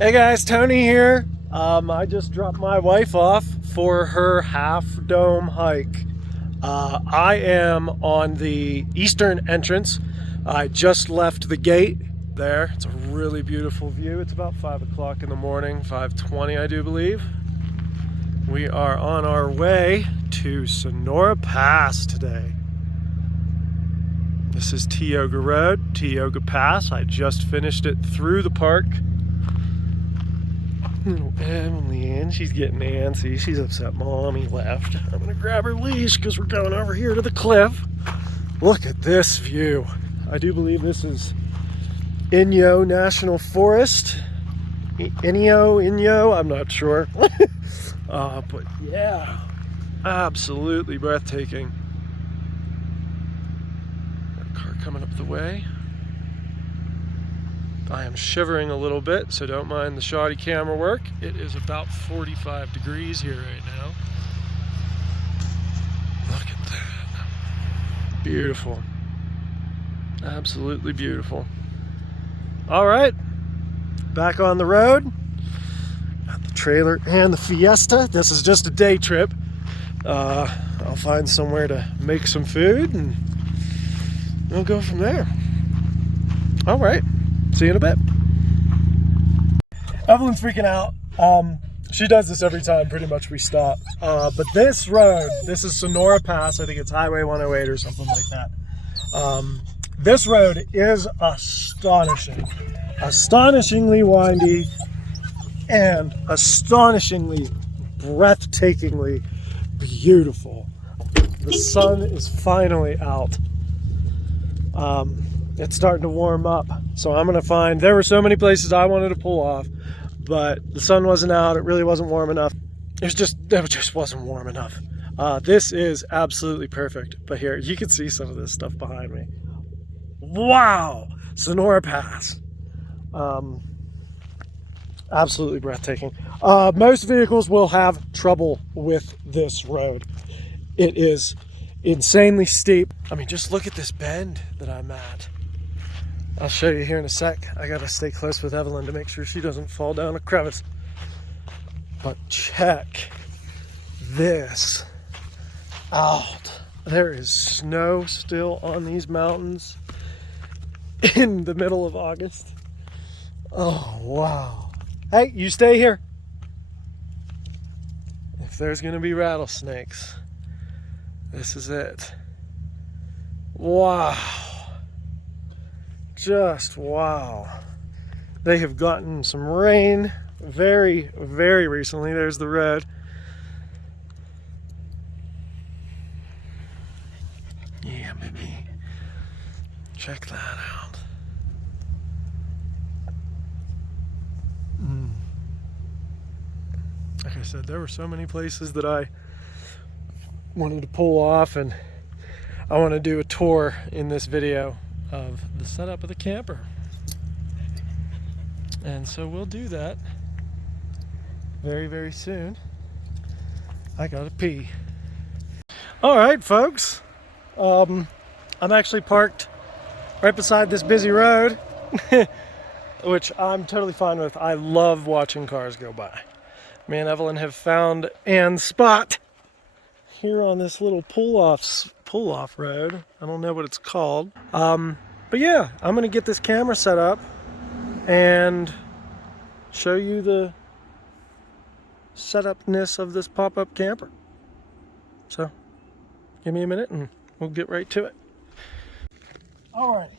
Hey guys, Tony here. I just dropped my wife off for her half dome hike. I am on the eastern entrance. I just left the gate there. It's a really beautiful view. It's about 5 o'clock in the morning, 5:20 I do believe. We are on our way to Sonora Pass today. This is Tioga Road, Tioga Pass. I just finished it through the park. Little Evalyn, she's getting antsy. She's upset Mommy left. I'm gonna grab her leash because we're going over here to the cliff. Look at this view. I do believe this is Yosemite National Forest. Inyo, I'm not sure. But yeah, absolutely breathtaking. Got a car coming up the way. I am shivering a little bit, so don't mind the shoddy camera work. It is about 45 degrees here right now. Look at that. Beautiful. Absolutely beautiful. All right, back on the road. Got the trailer and the Fiesta. This is just a day trip. I'll find somewhere to make some food and we'll go from there. All right. See you in a bit. Evelyn's freaking out. She does this every time pretty much we stop. But this road, this is Sonora Pass. I think it's Highway 108 or something like that. This road is astonishing. Astonishingly windy and astonishingly, breathtakingly beautiful. The sun is finally out. It's starting to warm up, so I'm gonna find, there were so many places I wanted to pull off, but the sun wasn't out. It really wasn't warm enough. It just wasn't warm enough. This is absolutely perfect. But here, you can see some of this stuff behind me. Wow, Sonora Pass. Absolutely breathtaking. Most vehicles will have trouble with this road. It is insanely steep. I mean, just look at this bend that I'm at. I'll show you here in a sec. I gotta stay close with Evalyn to make sure she doesn't fall down a crevice. But check this out. There is snow still on these mountains in the middle of August. Oh, wow. Hey, you stay here. If there's gonna be rattlesnakes, this is it. Wow. Just wow. They have gotten some rain very, very recently. There's the road. Yeah, baby. Check that out. Like I said, there were so many places that I wanted to pull off, and I want to do a tour in this video of the setup of the camper. And so we'll do that very, very soon. I gotta pee. All right, folks. I'm actually parked right beside this busy road, which I'm totally fine with. I love watching cars go by. Me and Evalyn have found an spot here on this little pull-off road. I don't know what it's called. But yeah, I'm gonna get this camera set up and show you the setupness of this pop-up camper. So give me a minute and we'll get right to it. Alrighty,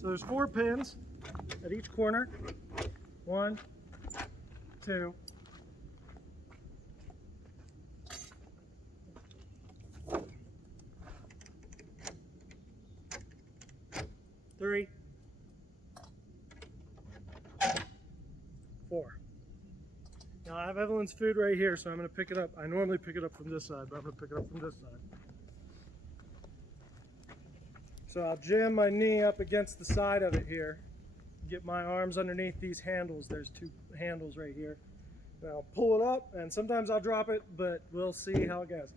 so there's 4 pins at each corner. 1, 2, 3, 4. Now I have Evelyn's food right here, so I'm going to pick it up. I normally pick it up from this side, but I'm going to pick it up from this side. So I'll jam my knee up against the side of it here, get my arms underneath these handles. There's 2 handles right here. And I'll pull it up, and sometimes I'll drop it, but we'll see how it goes.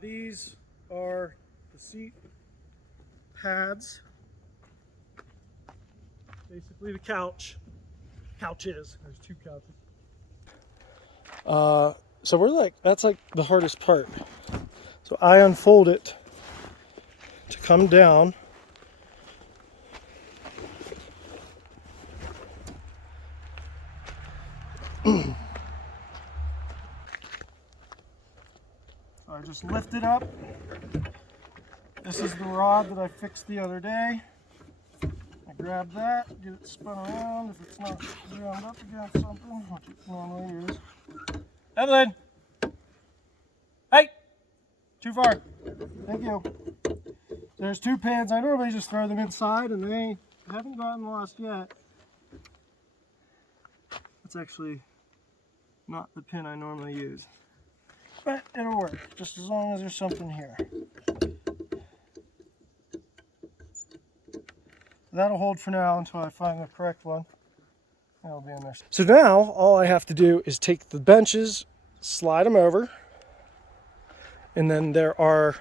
These are the seat pads, basically the couches. There's two couches. So that's like the hardest part. So I unfold it to come down. So I just lift it up. This is the rod that I fixed the other day. I grab that, get it spun around if it's not jammed up against something, which it normally is. Evalyn! Hey! Too far. Thank you. There's two pins. I normally just throw them inside and they haven't gotten lost yet. That's actually not the pin I normally use. But it'll work, just as long as there's something here. That'll hold for now until I find the correct one. That'll be in there. So now all I have to do is take the benches, slide them over, and then there are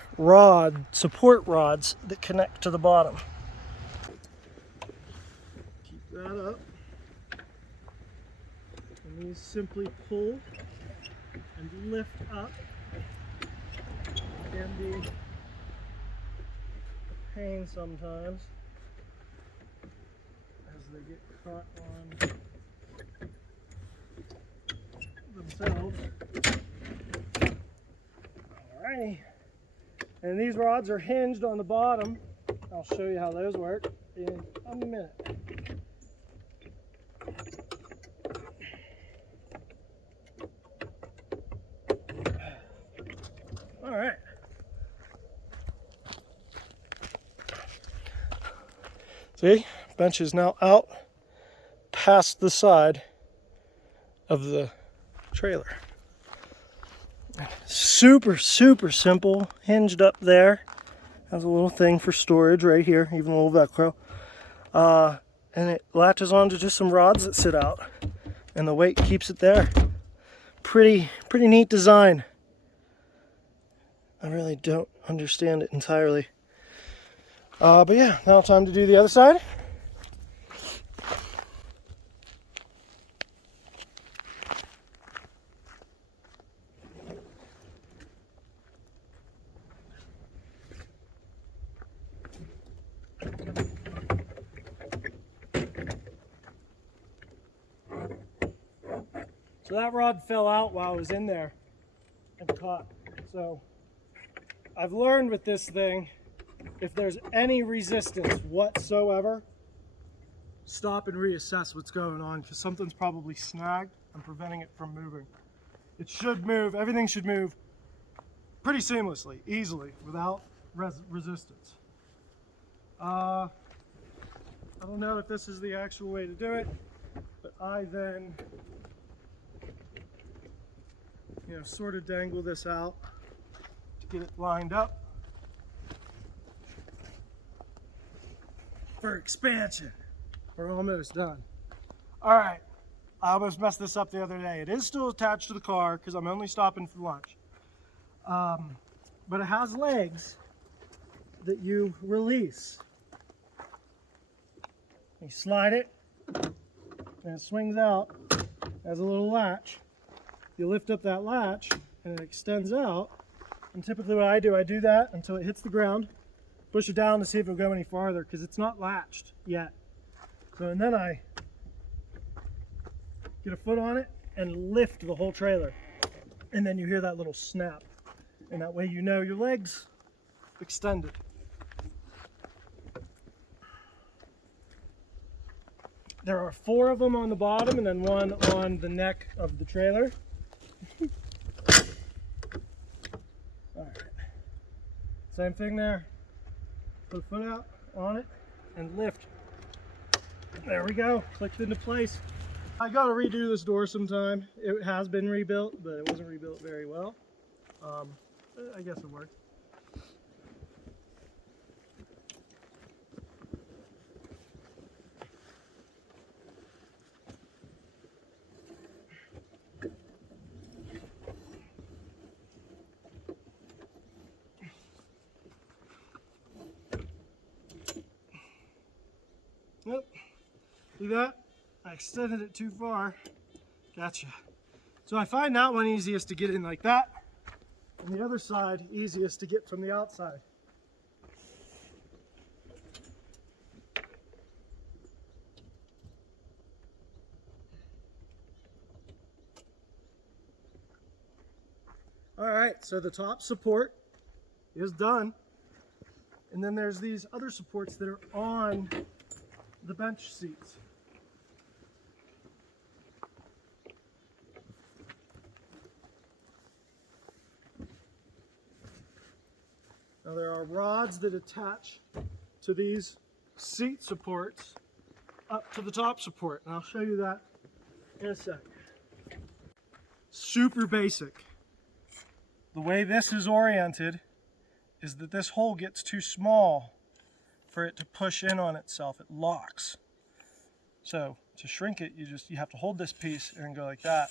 support rods that connect to the bottom. Keep that up. And these simply pull and lift up. Can be a pain sometimes as they get caught on themselves. Alrighty. And these rods are hinged on the bottom. I'll show you how those work in a minute. Alright. See, bench is now out past the side of the trailer. Super, super simple, hinged up there. Has a little thing for storage right here, even a little Velcro. And it latches onto just some rods that sit out, and the weight keeps it there. Pretty neat design. I really don't understand it entirely. But yeah, now time to do the other side. So that rod fell out while I was in there and caught. So I've learned with this thing, if there's any resistance whatsoever, stop and reassess what's going on, because something's probably snagged and preventing it from moving. It should move, everything should move pretty seamlessly, easily, without resistance. I don't know if this is the actual way to do it, but I then sort of dangle this out to get it lined up for expansion. We're almost done. All right, I almost messed this up the other day. It is still attached to the car because I'm only stopping for lunch. But it has legs that you release. You slide it and it swings out as a little latch. You lift up that latch and it extends out. And typically what I do that until it hits the ground, push it down to see if it'll go any farther because it's not latched yet. So, and then I get a foot on it and lift the whole trailer. And then you hear that little snap. And that way you know your leg's extended. There are 4 of them on the bottom and then one on the neck of the trailer. Alright. Same thing there. Put a foot out on it and lift. There we go. Clicked into place. I got to redo this door sometime. It has been rebuilt, but it wasn't rebuilt very well. I guess it worked. See that? I extended it too far. Gotcha. So I find that one easiest to get in like that, and the other side easiest to get from the outside. All right, so the top support is done. And then there's these other supports that are on the bench seats. Now there are rods that attach to these seat supports up to the top support, and I'll show you that in a sec. Super basic. The way this is oriented is that this hole gets too small for it to push in on itself. It locks. So to shrink it, you have to hold this piece and go like that.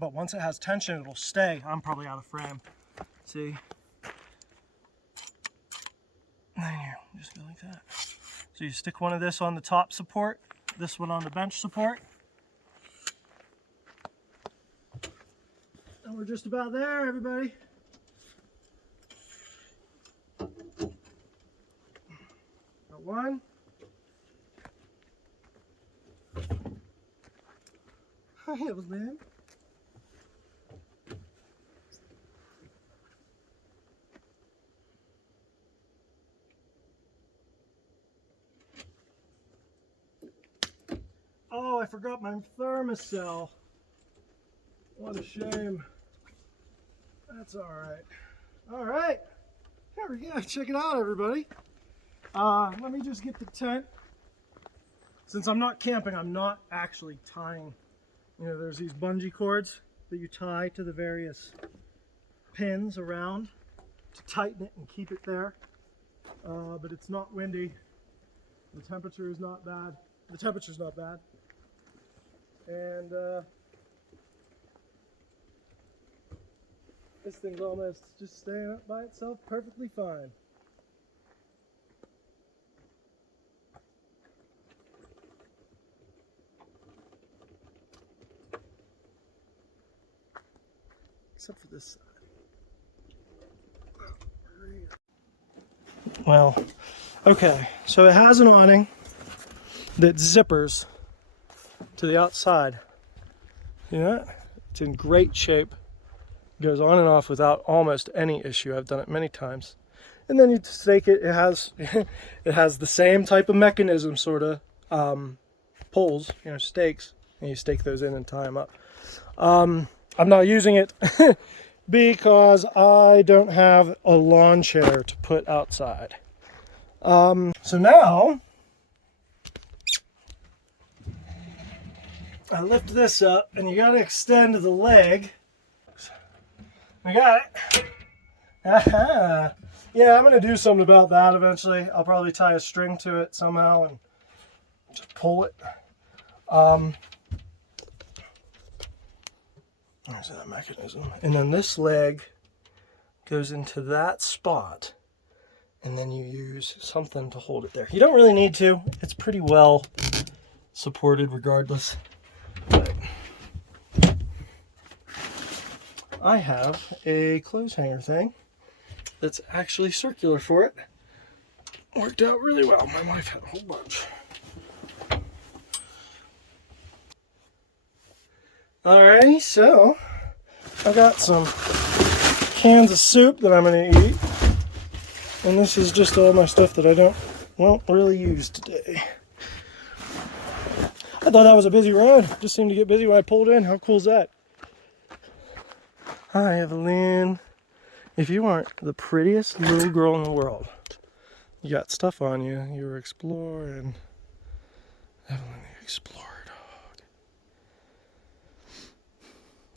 But once it has tension, it'll stay. I'm probably out of frame. See? There, just go like that. So you stick one of this on the top support, this one on the bench support. And we're just about there, everybody. Got one. Hi, Evalyn. Oh, I forgot my thermocell. What a shame. That's all right. All right. There we go. Check it out, everybody. Let me just get the tent. Since I'm not camping, I'm not actually tying. You know, there's these bungee cords that you tie to the various pins around to tighten it and keep it there. But it's not windy. The temperature is not bad. The temperature's not bad. And this thing's almost just staying up by itself perfectly fine. Except for this side. Well, okay, so it has an awning that zippers to the outside. You know that? It's in great shape. It goes on and off without almost any issue. I've done it many times. And then you stake it. It has it has the same type of mechanism, sort of poles, you know, stakes, and you stake those in and tie them up. I'm not using it because I don't have a lawn chair to put outside. So now I lift this up, and you gotta extend the leg. We got it. Aha. Yeah, I'm gonna do something about that eventually. I'll probably tie a string to it somehow and just pull it. There's that mechanism. And then this leg goes into that spot, and then you use something to hold it there. You don't really need to. It's pretty well supported regardless. But I have a clothes hanger thing that's actually circular for it. Worked out really well. My wife had a whole bunch. Alrighty, so I got some cans of soup that I'm going to eat. And this is just all my stuff that I won't really use today. I thought that was a busy road. Just seemed to get busy when I pulled in. How cool is that? Hi, Evalyn. If you aren't the prettiest little girl in the world, you got stuff on you. You were exploring. Evalyn the Explorer dog.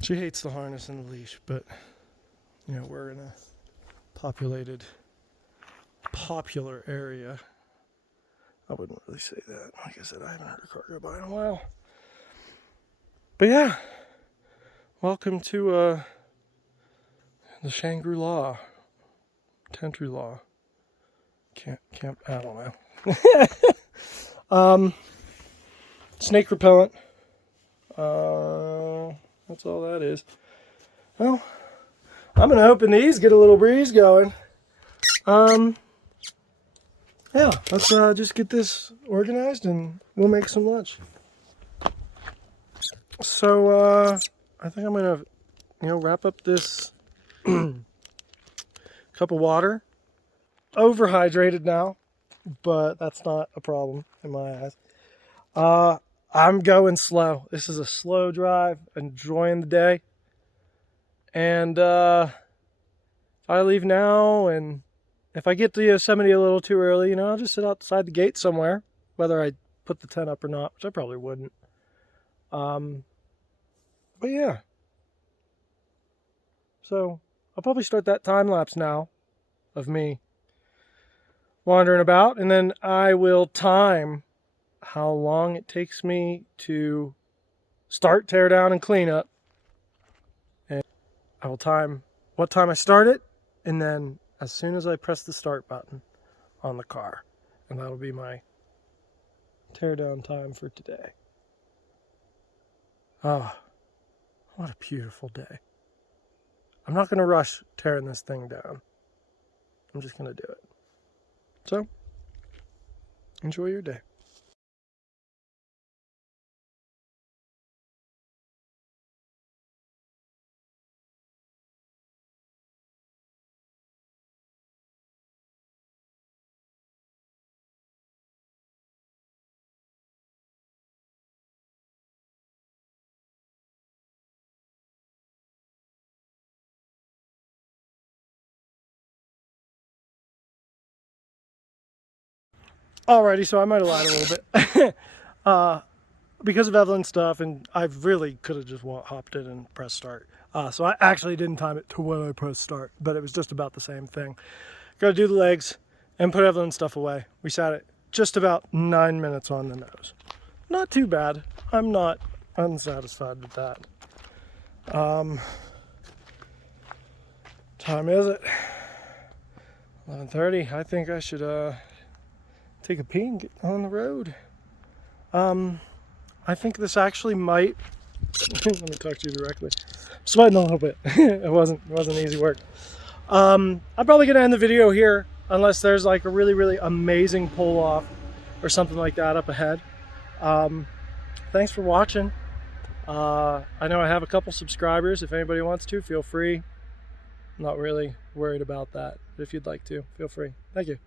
She hates the harness and the leash, but you know, we're in a popular area. I wouldn't really say that. Like I said, I haven't heard a car go by in a while. But yeah, welcome to the Shangri-La, Tentry-La, camp, I don't know. snake repellent. That's all that is. Well, I'm gonna open these, get a little breeze going. Yeah, let's just get this organized and we'll make some lunch. So I think I'm gonna, wrap up this cup of water. Overhydrated now, but that's not a problem in my eyes. I'm going slow. This is a slow drive, enjoying the day. And if I leave now and if I get to Yosemite a little too early, I'll just sit outside the gate somewhere, whether I put the tent up or not, which I probably wouldn't. But yeah. So I'll probably start that time lapse now of me wandering about, and then I will time how long it takes me to start, tear down, and clean up. And I will time what time I start it, and then as soon as I press the start button on the car. And that'll be my tear down time for today. Oh, what a beautiful day. I'm not going to rush tearing this thing down. I'm just going to do it. So, enjoy your day. Alrighty, so I might have lied a little bit. Because of Evalyn's stuff, and I really could have just hopped in and pressed start. So I actually didn't time it to when I pressed start, but it was just about the same thing. Got to do the legs and put Evalyn's stuff away. We sat at just about 9 minutes on the nose. Not too bad. I'm not unsatisfied with that. Time is it? 11:30. I think I should take a pee and get on the road. I think this actually might. Let me talk to you directly. I'm sweating a little bit. It wasn't easy work. I'm probably gonna end the video here unless there's like a really, really amazing pull off or something like that up ahead. Thanks for watching. I know I have a couple subscribers. If anybody wants to, feel free. I'm not really worried about that, but if you'd like to, feel free. Thank you.